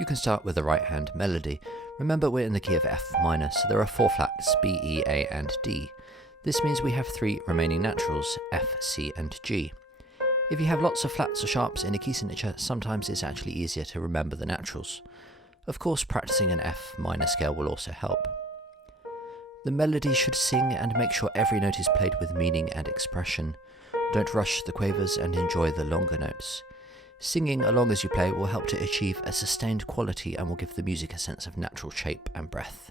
You can start with the right hand melody. Remember, we're in the key of F minor, so there are 4 flats, B, E, A and D. This means we have 3 remaining naturals, F, C and G. If you have lots of flats or sharps in a key signature, sometimes it's actually easier to remember the naturals. Of course, practicing an F minor scale will also help. The melody should sing and make sure every note is played with meaning and expression. Don't rush the quavers and enjoy the longer notes. Singing along as you play will help to achieve a sustained quality and will give the music a sense of natural shape and breath.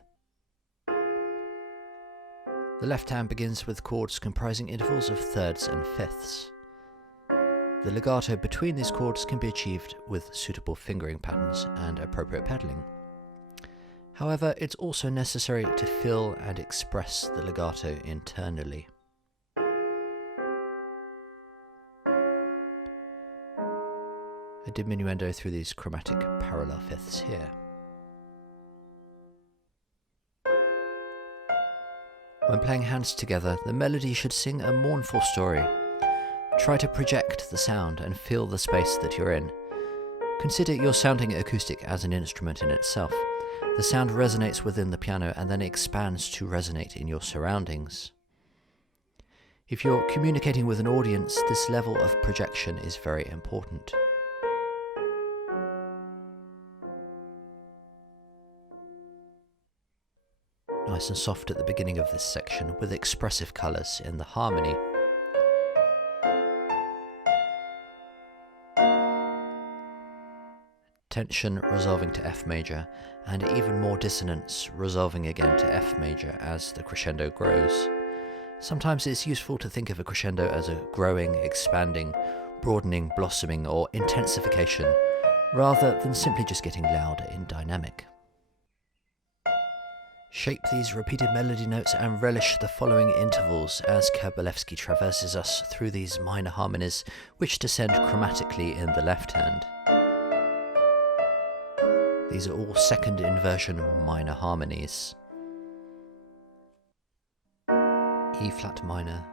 The left hand begins with chords comprising intervals of thirds and fifths. The legato between these chords can be achieved with suitable fingering patterns and appropriate pedaling. However, it's also necessary to feel and express the legato internally. A diminuendo through these chromatic parallel fifths here. When playing hands together, the melody should sing a mournful story. Try to project the sound and feel the space that you're in. Consider your sounding acoustic as an instrument in itself. The sound resonates within the piano and then expands to resonate in your surroundings. If you're communicating with an audience, this level of projection is very important. Nice and soft at the beginning of this section, with expressive colours in the harmony. Tension resolving to F major, and even more dissonance resolving again to F major as the crescendo grows. Sometimes it's useful to think of a crescendo as a growing, expanding, broadening, blossoming, or intensification, rather than simply just getting louder in dynamic. Shape these repeated melody notes and relish the following intervals as Kabalevsky traverses us through these minor harmonies, which descend chromatically in the left hand. These are all second inversion minor harmonies. E flat minor,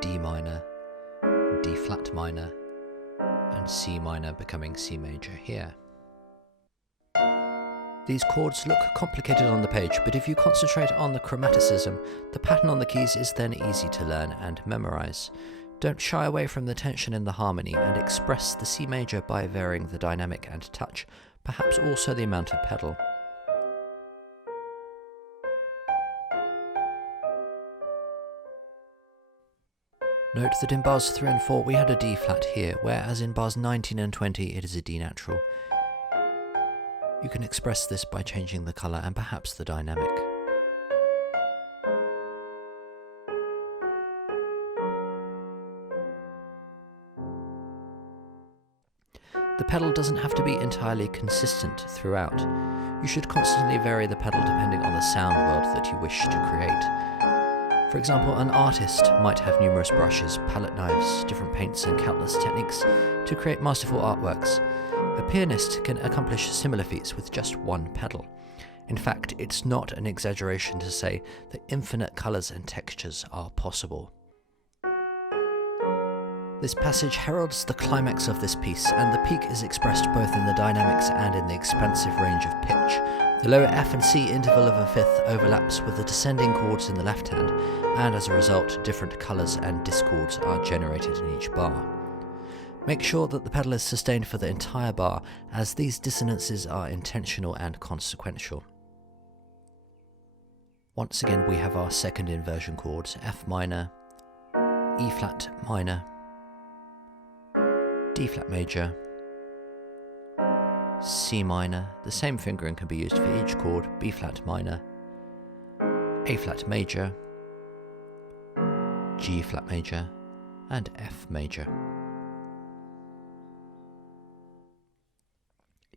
D minor, D flat minor, and C minor becoming C major here. These chords look complicated on the page, but if you concentrate on the chromaticism, the pattern on the keys is then easy to learn and memorize. Don't shy away from the tension in the harmony and express the C major by varying the dynamic and touch, perhaps also the amount of pedal. Note that in bars 3 and 4 we had a D flat here, whereas in bars 19 and 20 it is a D natural. You can express this by changing the colour and perhaps the dynamic. The pedal doesn't have to be entirely consistent throughout. You should constantly vary the pedal depending on the sound world that you wish to create. For example, an artist might have numerous brushes, palette knives, different paints and countless techniques to create masterful artworks. A pianist can accomplish similar feats with just one pedal. In fact, it's not an exaggeration to say that infinite colours and textures are possible. This passage heralds the climax of this piece, and the peak is expressed both in the dynamics and in the expansive range of pitch. The lower F and C interval of a fifth overlaps with the descending chords in the left hand, and as a result, different colours and discords are generated in each bar. Make sure that the pedal is sustained for the entire bar, as these dissonances are intentional and consequential. Once again, we have our second inversion chords, F minor, E flat minor, D flat major, C minor, the same fingering can be used for each chord, B flat minor, A flat major, G flat major, and F major.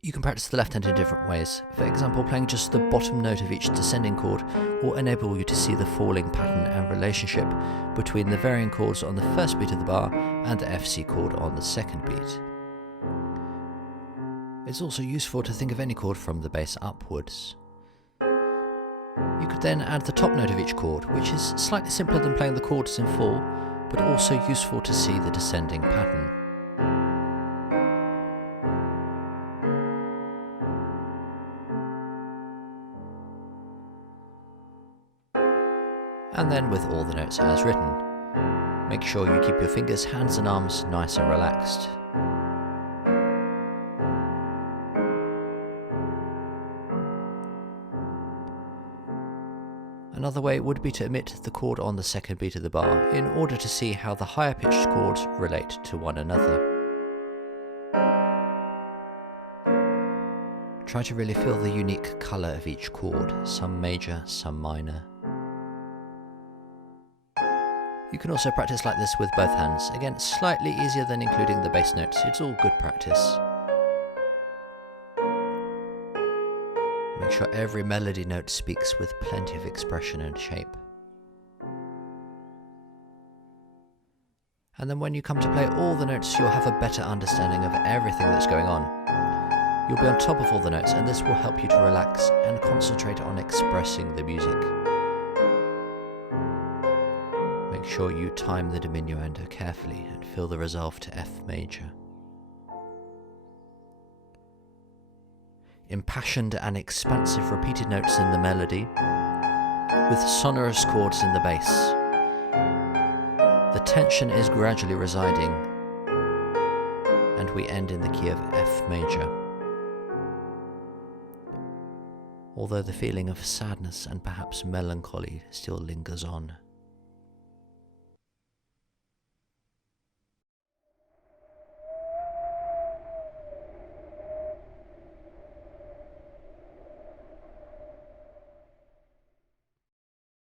You can practice the left hand in different ways. For example, playing just the bottom note of each descending chord will enable you to see the falling pattern and relationship between the varying chords on the first beat of the bar and the FC chord on the second beat. It's also useful to think of any chord from the bass upwards. You could then add the top note of each chord, which is slightly simpler than playing the chords in full, but also useful to see the descending pattern. and then with all the notes as written. Make sure you keep your fingers, hands and arms nice and relaxed. Another way would be to omit the chord on the second beat of the bar in order to see how the higher pitched chords relate to one another. Try to really feel the unique colour of each chord, some major, some minor. You can also practice like this with both hands, again slightly easier than including the bass notes, it's all good practice. Make sure every melody note speaks with plenty of expression and shape. And then when you come to play all the notes, you'll have a better understanding of everything that's going on. You'll be on top of all the notes, and this will help you to relax and concentrate on expressing the music. Make sure you time the diminuendo carefully and feel the resolve to F major. Impassioned and expansive repeated notes in the melody, with sonorous chords in the bass. The tension is gradually residing, and we end in the key of F major. Although the feeling of sadness and perhaps melancholy still lingers on.